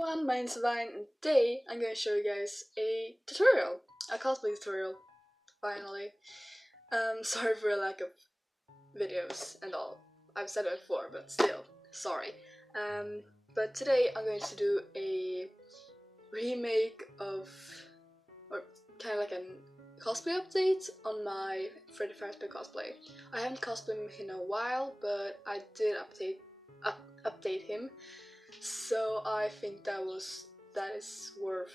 Everyone, my name is Vine, and today I'm going to show you guys a tutorial, a cosplay tutorial, finally. Sorry for a lack of videos and all. I've said it before, but still, sorry. But today I'm going to do a remake of, or kind of like a cosplay update on my Freddy Fazbear Cosplay. I haven't cosplayed him in a while, but I did update him. So I think that is worth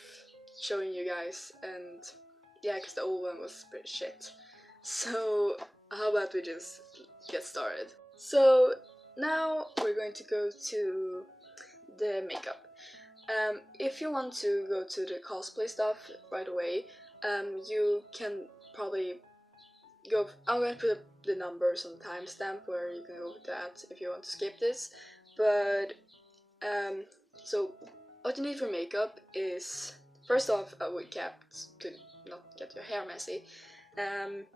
showing you guys, and yeah, because the old one was pretty shit. So how about we just get started? So now we're going to go to the makeup. If you want to go to the cosplay stuff right away, you can probably go. I'm going to put the numbers on the timestamp where you can go with that if you want to skip this, but so what you need for makeup is first off a wig cap to not get your hair messy, and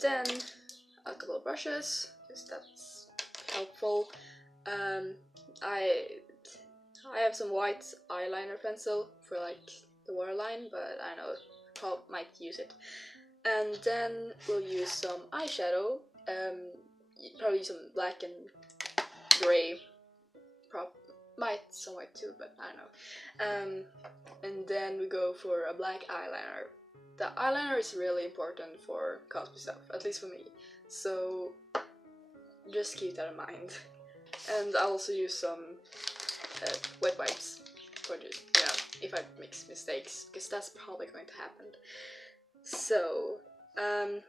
then a couple of brushes because that's helpful. I have some white eyeliner pencil for like the waterline, but I know Paul might use it. And then we'll use some eyeshadow. Probably some black and gray. Might some white too, but I don't know. And then we go for a black eyeliner. The eyeliner is really important for cosplay stuff, at least for me. So just keep that in mind. And I'll also use some wet wipes for just, if I make mistakes, because that's probably going to happen. So I'm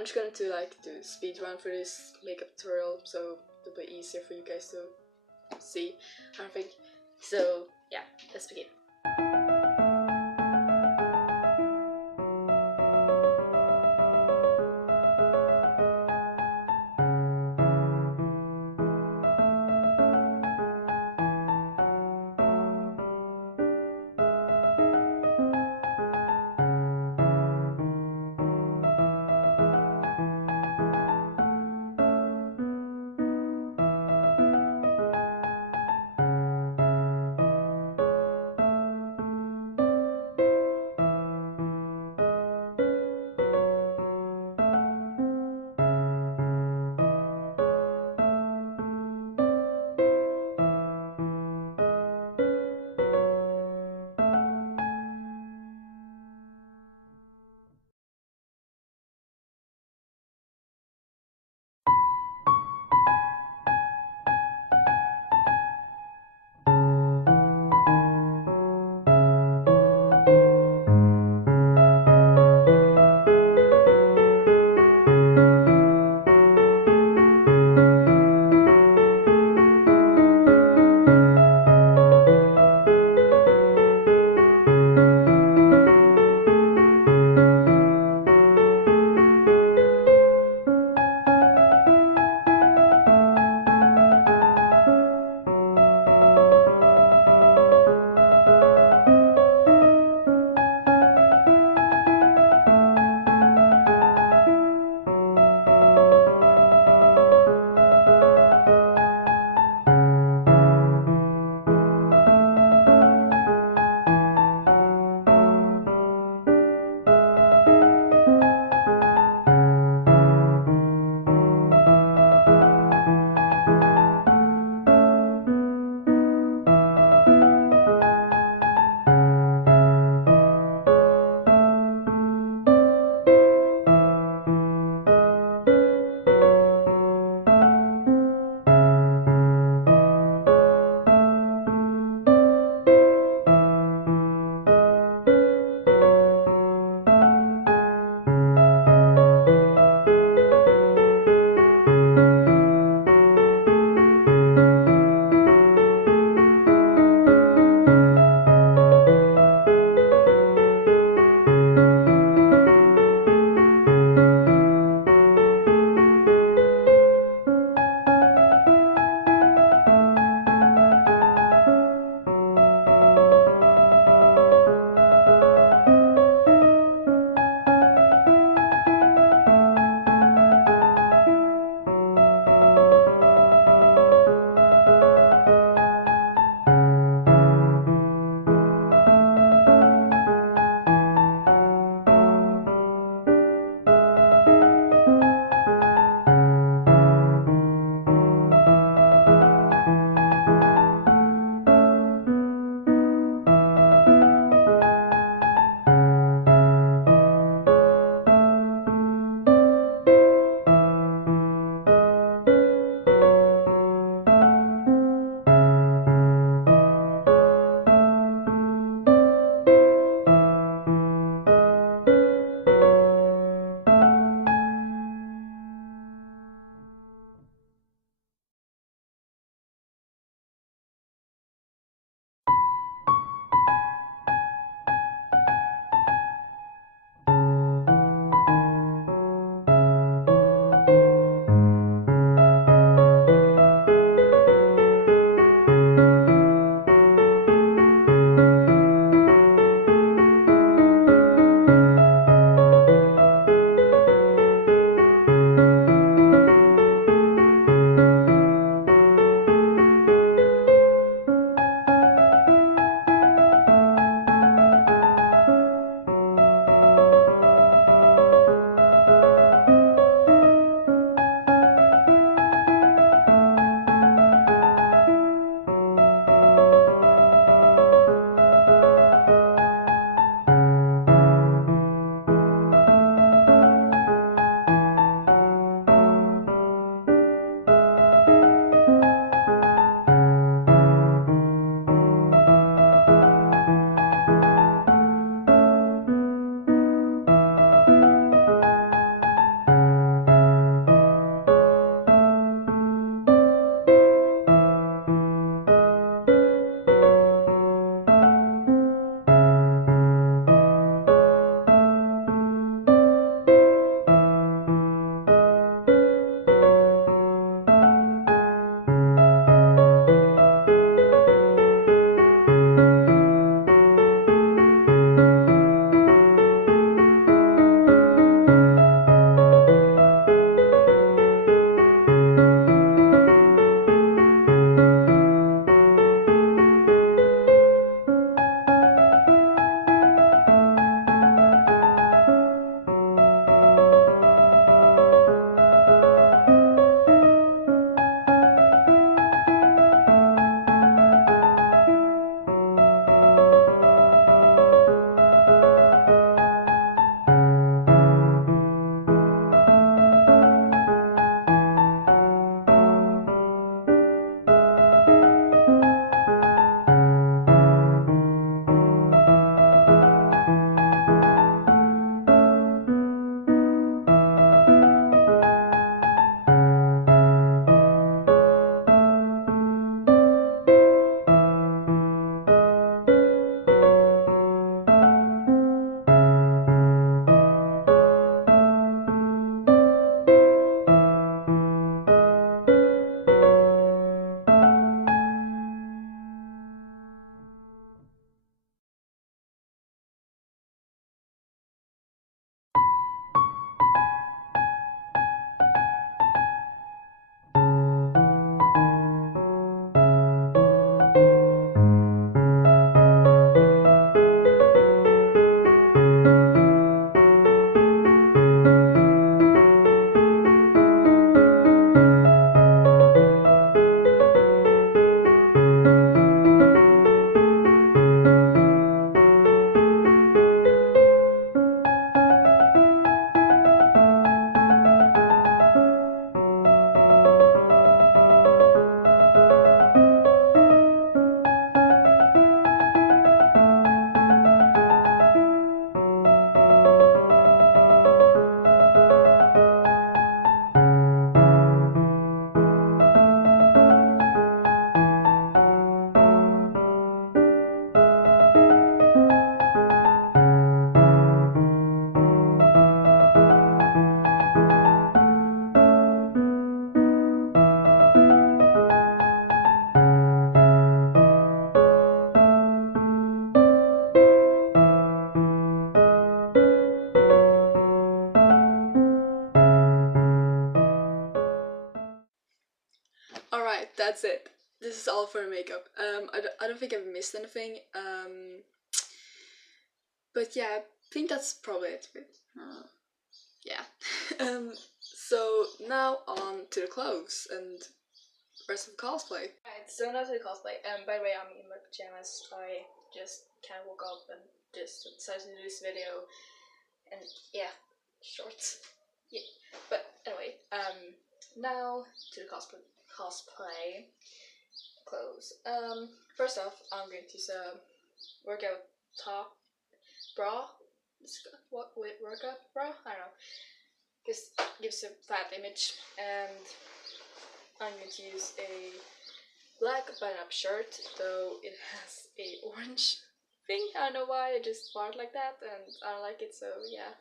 just going to do speed run for this makeup tutorial, so it'll be easier for you guys to see, I think. So yeah, let's begin. that's it. This is all for makeup. I don't think I've missed anything. But yeah, I think that's probably it. Yeah. So now on to the clothes and rest of the cosplay. Alright, so now to the cosplay. By the way, I'm in my pajamas. I just kind of woke up and just decided to do this video. And yeah, shorts. Yeah. But anyway, now to the cosplay clothes. First off, I'm going to use a workout top bra. What workout bra? I don't know. This gives a flat image, and I'm going to use a black button-up shirt, though it has a orange thing. I don't know why, I just bought it like that, and I don't like it, so yeah.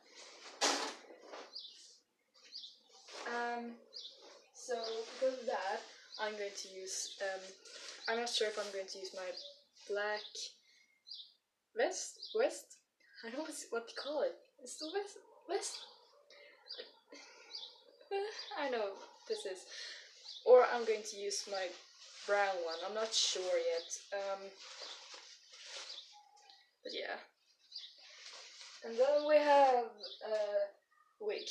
So because of that, I'm going to use, I'm not sure if I'm going to use my black vest? I don't know what to call it. It's the vest? I know this is. Or I'm going to use my brown one, I'm not sure yet. But yeah. And then we have a wig.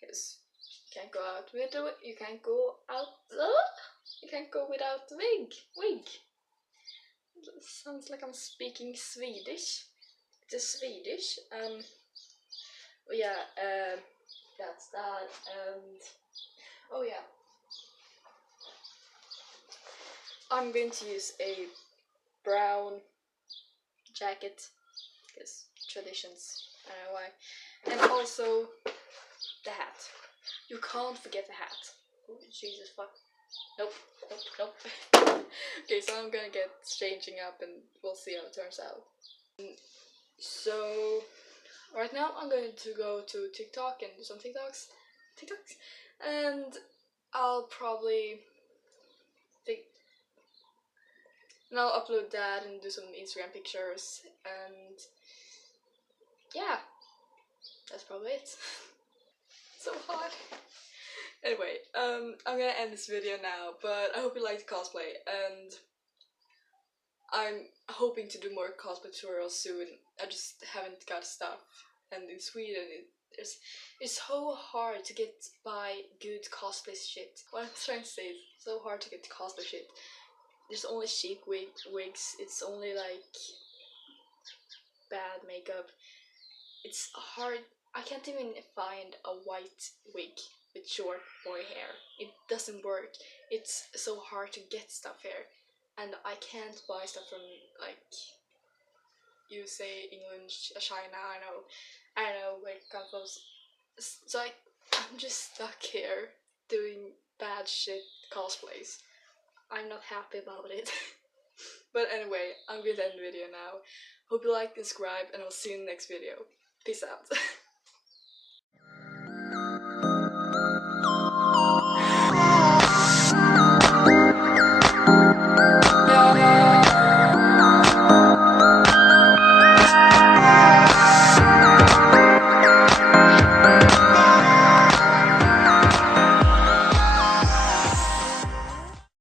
Because you can't go out with the wig. You can't go out. You can't go without the wig. Wig. It sounds like I'm speaking Swedish. It's Swedish. But yeah. That's that. And oh yeah. I'm going to use a brown jacket. Because traditions. I don't know why. And also the hat. You can't forget the hat. Oh, Jesus fuck. Nope. Okay, so I'm gonna get changing up and we'll see how it turns out. So right now I'm going to go to TikTok and do some TikToks. And I'll probably and I'll upload that and do some Instagram pictures, and yeah, that's probably it. So hot. Anyway, I'm gonna end this video now, but I hope you liked the cosplay, and I'm hoping to do more cosplay tutorials soon. I just haven't got stuff, and in Sweden it's so hard to get buy good cosplay shit. What I'm trying to say is so hard to get cosplay shit. There's only cheap wigs, it's only like bad makeup. It's hard. I can't even find a white wig with short boy hair. It doesn't work. It's so hard to get stuff here, and I can't buy stuff from like USA, England, China. I don't know where it comes from. So I'm just stuck here doing bad shit cosplays. I'm not happy about it. But anyway, I'm going to end the video now. Hope you liked and subscribe, and I'll see you in the next video. Peace out.